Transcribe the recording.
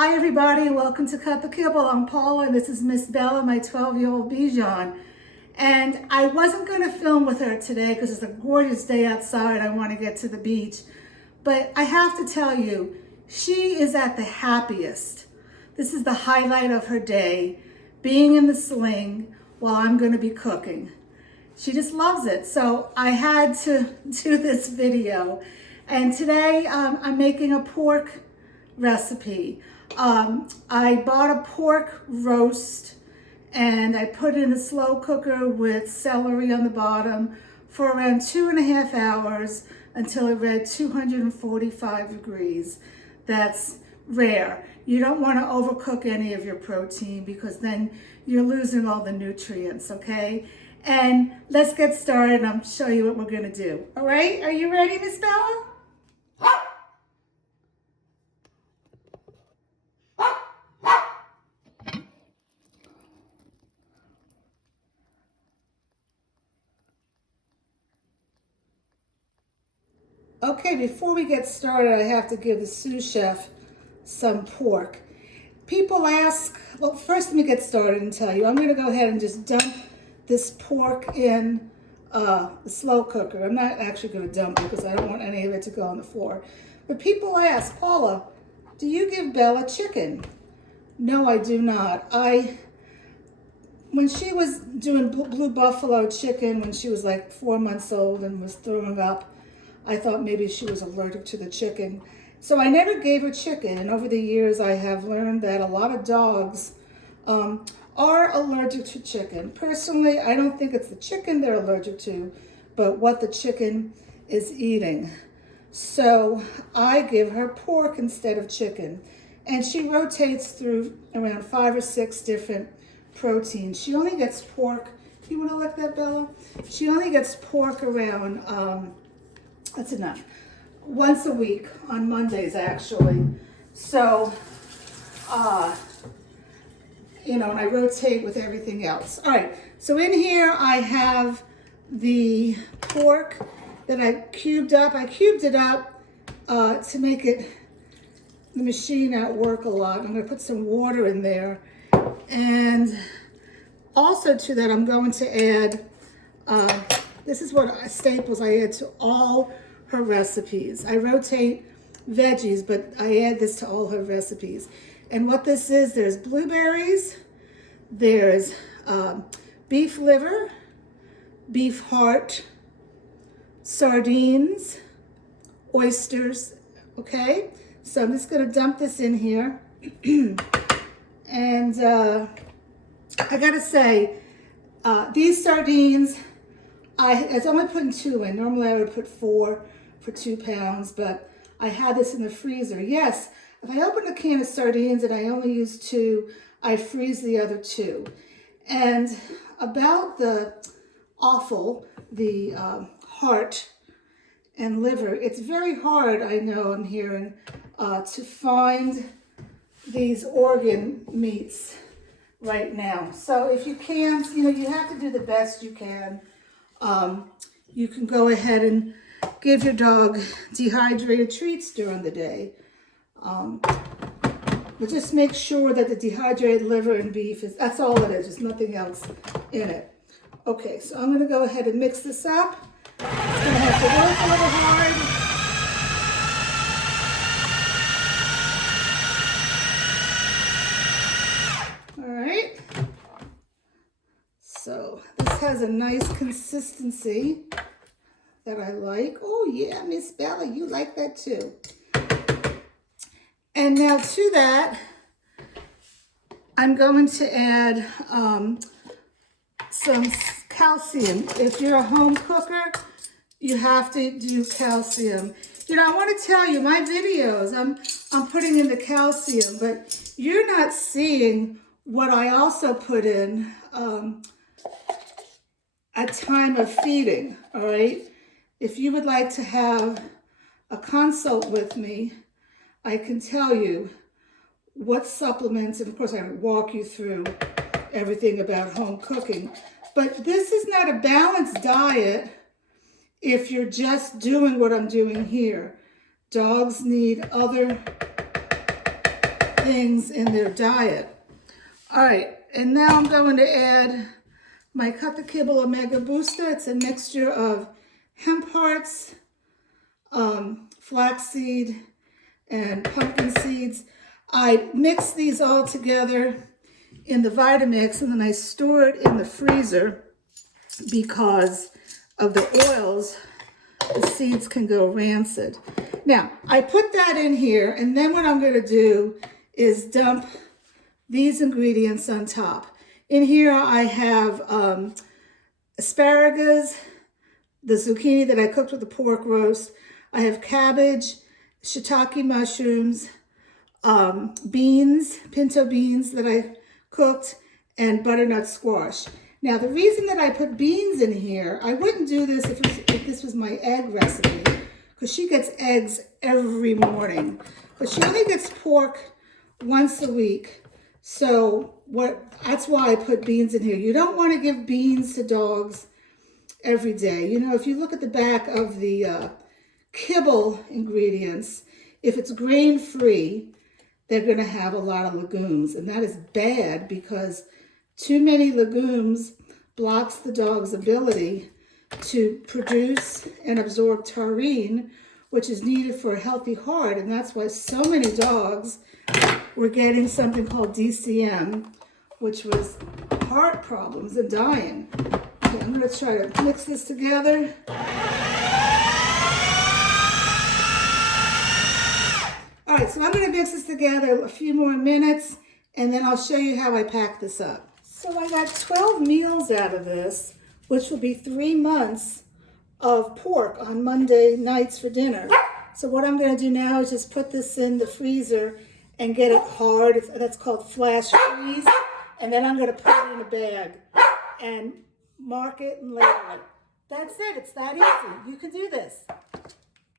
Hi everybody, welcome to Cut the Kibble. I'm Paula and this is Miss Bella, my 12-year-old Bichon. And I wasn't going to film with her today because it's a gorgeous day outside. I want to get to the beach. But I have to tell you, she is at the happiest. This is the highlight of her day, being in the sling while I'm going to be cooking. She just loves it. So I had to do this video. And today I'm making a pork recipe. I bought a pork roast and I put it in a slow cooker with celery on the bottom for around 2.5 hours until it read 245 degrees. That's rare. You don't want to overcook any of your protein because then you're losing all the nutrients, okay? And let's get started and I'll show you what we're going to do. All right, are you ready, Miss Bella? Okay, before we get started, I have to give the sous chef some pork. People ask, well, first let me get started and tell you, I'm gonna go ahead and just dump this pork in the slow cooker. I'm not actually gonna dump it because I don't want any of it to go on the floor. But people ask, Paula, do you give Bella chicken? No, I do not. When she was doing blue buffalo chicken, when she was like 4 months old and was throwing up, I thought maybe she was allergic to the chicken. So I never gave her chicken. And over the years, I have learned that a lot of dogs are allergic to chicken. Personally, I don't think it's the chicken they're allergic to, but what the chicken is eating. So I give her pork instead of chicken. And she rotates through around 5 or 6 different proteins. She only gets pork. You want to lick that, Bella? She only gets pork around... that's enough. Once a week on Mondays, actually. So, and I rotate with everything else. All right, so in here I have the pork that I cubed up. I cubed it up to make the machine work a lot. I'm gonna put some water in there. And also to that, I'm going to add this is what staples I add to all her recipes. I rotate veggies, but I add this to all her recipes. And what this is, there's blueberries, there's beef liver, beef heart, sardines, oysters, okay? So I'm just gonna dump this in here. And I gotta say, these sardines, it's only putting 2 in. Normally I would put 4 for 2 pounds, but I had this in the freezer. Yes, if I open a can of sardines and I only use 2, I freeze the other 2. And about the offal, the heart and liver, it's very hard, I know I'm hearing, to find these organ meats right now. So if you can't, you have to do the best you can. You can go ahead and give your dog dehydrated treats during the day. But just make sure that the dehydrated liver and beef that's all it is. There's nothing else in it. Okay, so I'm gonna go ahead and mix this up. It's gonna have to work a little hard. All right. So this has a nice consistency that I like. Oh yeah, Miss Bella, you like that too. And now to that, I'm going to add some calcium. If you're a home cooker, you have to do calcium. I want to tell you, my videos, I'm putting in the calcium, but you're not seeing what I also put in at time of feeding, all right? If you would like to have a consult with me, I can tell you what supplements, and of course I walk you through everything about home cooking. But this is not a balanced diet if you're just doing what I'm doing here. Dogs need other things in their diet. All right, and now I'm going to add my Cut the Kibble Omega Booster. It's a mixture of hemp hearts, flaxseed, and pumpkin seeds. I mix these all together in the Vitamix, and then I store it in the freezer because of the oils. The seeds can go rancid. Now, I put that in here, and then what I'm going to do is dump these ingredients on top. In here, I have asparagus, the zucchini that I cooked with the pork roast. I have cabbage, shiitake mushrooms, beans, pinto beans that I cooked, and butternut squash. Now, the reason that I put beans in here, I wouldn't do this if this was my egg recipe, because she gets eggs every morning. But she only gets pork once a week. So that's why I put beans in here. You don't want to give beans to dogs every day. You know, if you look at the back of the kibble ingredients, if it's grain-free, they're going to have a lot of legumes. And that is bad because too many legumes blocks the dog's ability to produce and absorb taurine, which is needed for a healthy heart. And that's why so many dogs were getting something called DCM, which was heart problems and dying. Okay, I'm going to try to mix this together. All right, so I'm going to mix this together a few more minutes, and then I'll show you how I pack this up. So I got 12 meals out of this, which will be 3 months of pork on Monday nights for dinner. So what I'm going to do now is just put this in the freezer and get it hard. That's called flash freeze. And then I'm going to put it in a bag and mark it and label it. That's it. It's that easy. You can do this.